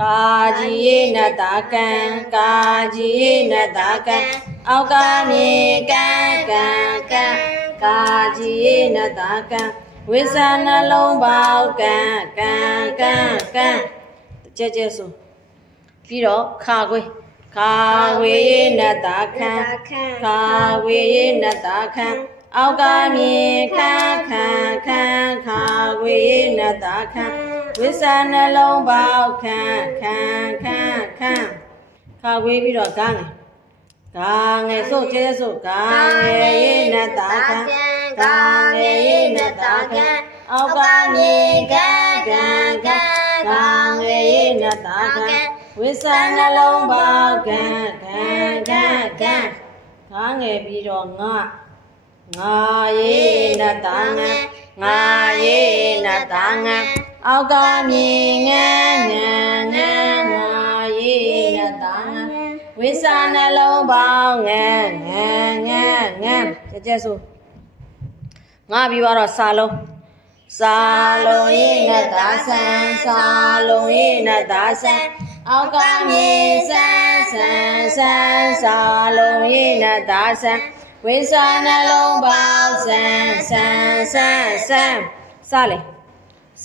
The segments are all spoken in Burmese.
ကာကြီးရေနတ်တာကံကာကြီးရေနတ်တာကံအောက်ကမြေကံကံကံကာကြီးရေနတ်တာကံဝိဇ္ဇာနှလုံးပေါက်ကံကံကံကံကြဲကြဲဆိုပြီးတော့ခါခွေခါဝေရေနတ်တာခံခါဝေရေနတ်တာခံအောက်ကမြေခန်းခန်းခန်းခါဝေရေနတ်တာခံဝိဇ္ဇာနှလုံးပေါက်ခန်းခန်းခန်းခန်းခါဝေပြီးတော့ဂါငယ်ဆိုကျဲဆိုဂါငယ်ရေနတ်တာခံဂါငယ်ရေနတ်တာခံအောက်ကမြေကန်းကန်းကန်းဂါငယ်ရေနတ်တာခံဝိဇ္ဇာနှလုံးပေါက်ကန်းကန်းကန်းကန်းဂါငယ်ပြီးတော့ငါရေနတ်တာငါငါရေနတ်တာငါအောက်ကမြေငန်းငန်းငန်းငါရေနတ်တာငါဝိဇ္ဇာနှလုံးပေါက်ငန်းငန်းငန်းငန်းကြဲဆိုငါပြီးတော့စာလုံးရေနတ်တာဆန်းစာလုံးရေနတ်တာဆန်းအောက်ကမြေဆန်းဆန်းဆန်းစာလုံးရေနတ်တာဆန်းဝိဇ္ဇာနှလုံးပေါက်ဆန်းဆန်းဆန်းဆန်း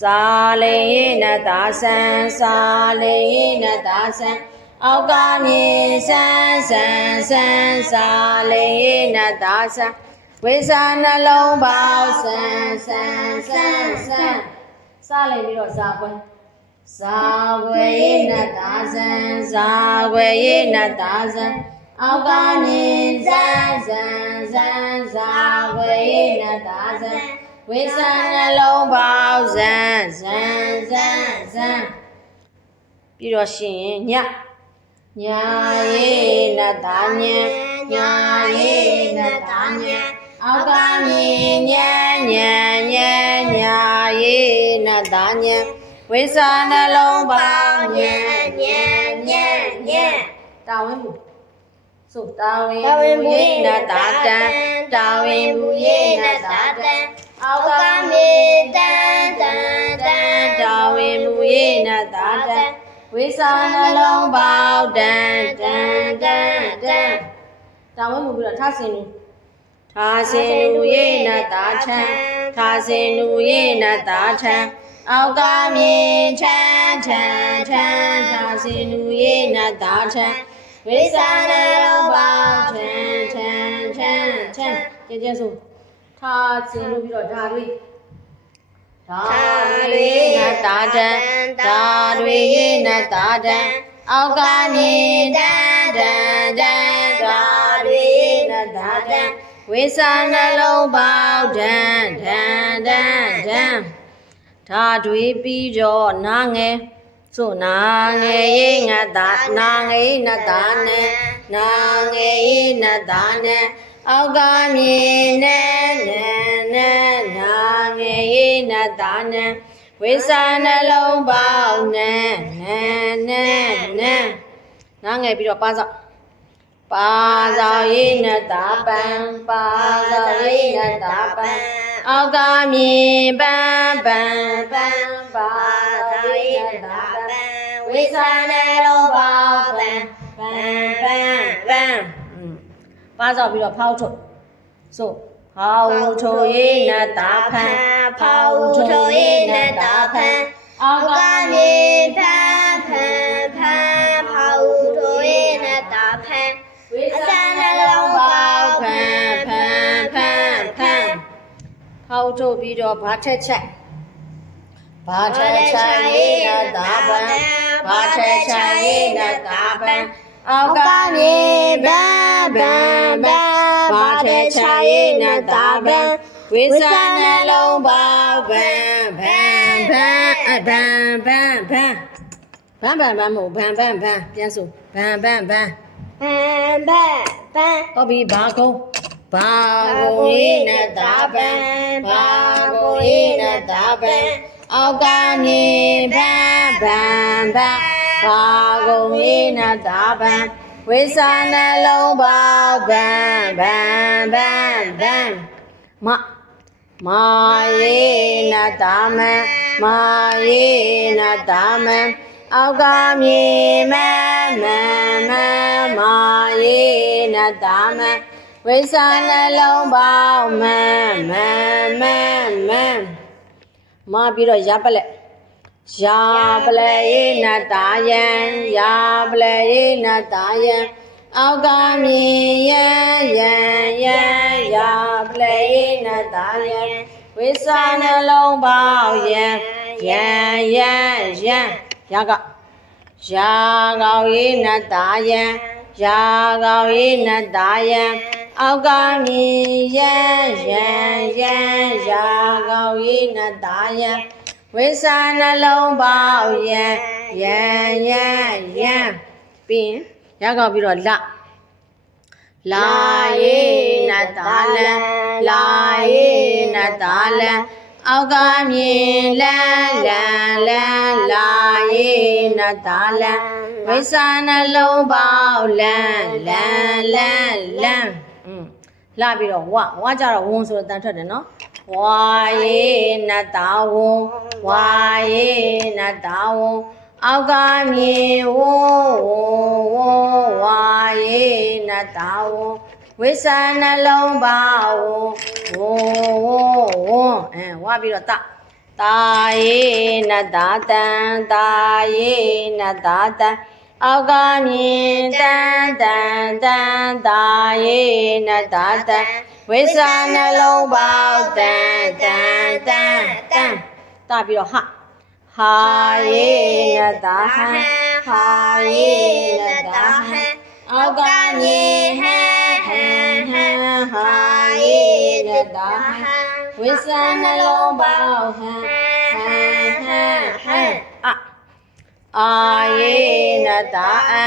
စာလေရေနတ်တာဆန်းစာလေရေနတ်တာဆန်းအောက်ကမြေဆန်းဆန်းဆန်းစာလေရေနတ်တာဆန်းဝိဇ္ဇာနှလုံးပေါက်ဆန်းဆန်းဆန်းဆန်းစာလေပြီးတော့ဇာကွယ်ရေနတ်တာဆန်းဇာကွယ်ရေနတ်တာဆန်းအောက်ကမြေဆန်းဆန်းဆန်းဇာကွယ်ရေနတ်တာဆန်းဝိဇ္ဇာနှလုံးပေါက်ဆန်းဆန်းဆန်းဆန်းပြီးတော့ရှင်ညရေနတ်တာညရေနတ်တာညအောက်ကမြေညရေနတ်တာညဝိဇ္ဇာနှလုံးပေါက်ညတာဝင်းဘူးဆိုတာဝင်းဘူးရေနတ်တာတန်တာဝင်းဘူးရေနတ်တာတန်အောက်ကမြေတန်တာဝင်းဘူးရေနတ်တာတန်ဝိဇ္ဇာနှလုံးပေါက်တန်တာဝင်းဘူးပြီးတော့ထားစင်လူရေနတ်တာထံထားစင်လူရေနတ်တာထံအောက်ကမြေချမ်းထားစင်လူရေနတ်တာထံဝိဇ္ဇာနှလုံးပေါက်ချမ်းကြဲဆိုထားစင်လူပြီးတော့ဓာတွေနတ်တာထံဓာတွေရေနတ်တာထံအောက်ကမြေတန်ဓာတွေရေနတ်တာထံဝိဇ္ဇာနှလုံးပေါက်ဓာတွေပြီးတော့နာငယ်ဆိုနာငယ်ရေနတ်တာနာငယ်ရေနတ်တာနဲ့နာငယ်ရေနတ်တာနဲ့အောက်ကမြေနဲ့နာငယ်ရေနတ်တာနဲ့ဝိဇ္ဇာနှလုံးပေါက်နဲ့နာငယ်ပြီးတော့ပါစောရေနတ်တာပန်းပါစောရေနတ်တာပန်းအောက်ကမြေပန်းပါစောရေနတ်တာပန်းဝိဇ္ဇာနှလုံးပေါက်ပန်းပါစောပြီးတော့ဖောက်ထုတ်ဆိုဖောက်ထုတ်ရေနတ်တာဖန်းဖောက်ထုတ်ရေနတ်တာဖန်းအောက်ကမြေဖန်းဖောက်ထုတ်ရေနတ်တာဖန်းဝိဇ္ဇာနှလုံးပေါက်ဖန်းဖောက်ထုတ်ပြီးတော့ဘာထက်ချက်ရေနတ်တာဖန်းဘာထက်ချက်ရေနတ်တာဖန်းအောက်ကမြေဘန်းဘာထက်ချက်ရေနတ်တာဖန်းဝိဇ္ဇာနှလုံးပေါက်ဘန်းမဟုတ်ဘန်းပြန်ဆိုဘန်းဟုတ်ပြီဘာကုန်းရေနတ်တာပန်းဘာကုန်းရေနတ်တာပန်းအောက်ကမြေဘန်းဘာကုန်းရေနတ်တာပန်းဝိဇ္ဇာနှလုံးပေါက်ဘန်းမာရေနတ်တာမန် အောက်ကမြေမမမာယေနတာမဝိသနှလုံးပေါင်းမပြီးတော့ရပလက်ယာပလေနတာယံယာပလေနတာယံအောက်ကမြေယံယာပလေနတာယံဝိသနှလုံးပေါင်းယံယာကယာကောယေနတာယံယာကောယေနတာယံအောက်ကမြေယံယာကောယေနတာယံဝိသနှလုံးပေါင်းယံပြီးရင်ရကောက်ပြီးတော့လာယေနတာလံအောက်ကမြေလန်းလာယေနတာလံဝိသနှလုံးပေါင်းလန်းလာပြီးတော့ဝကြတော့ဝုံဆိုတော့တန်ထွက်တယ်နော်ဝါယေနတာဝုံအောက်ကမြေဝဝါယေနတာဝုံဝိသနှလုံးပေါင်းဝဝပြီးတော့တာယေနတာတံအောက်ကမြေတန်တာယေနတာတံဝိသနှလုံးပေါင်းတန်တာပြီးတော့ဟာယေနတာဟံအောက်ကမြေဟံဟာယေနတာဟံဝိသနှလုံးပေါင်းဟံအာယေနတာအံ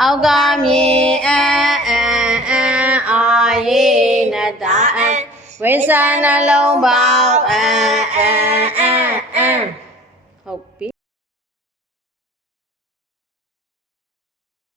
အောက်ကမြေအာယေနတာအံဝိသနှလုံးပေါင်းဟုတ်ပြီ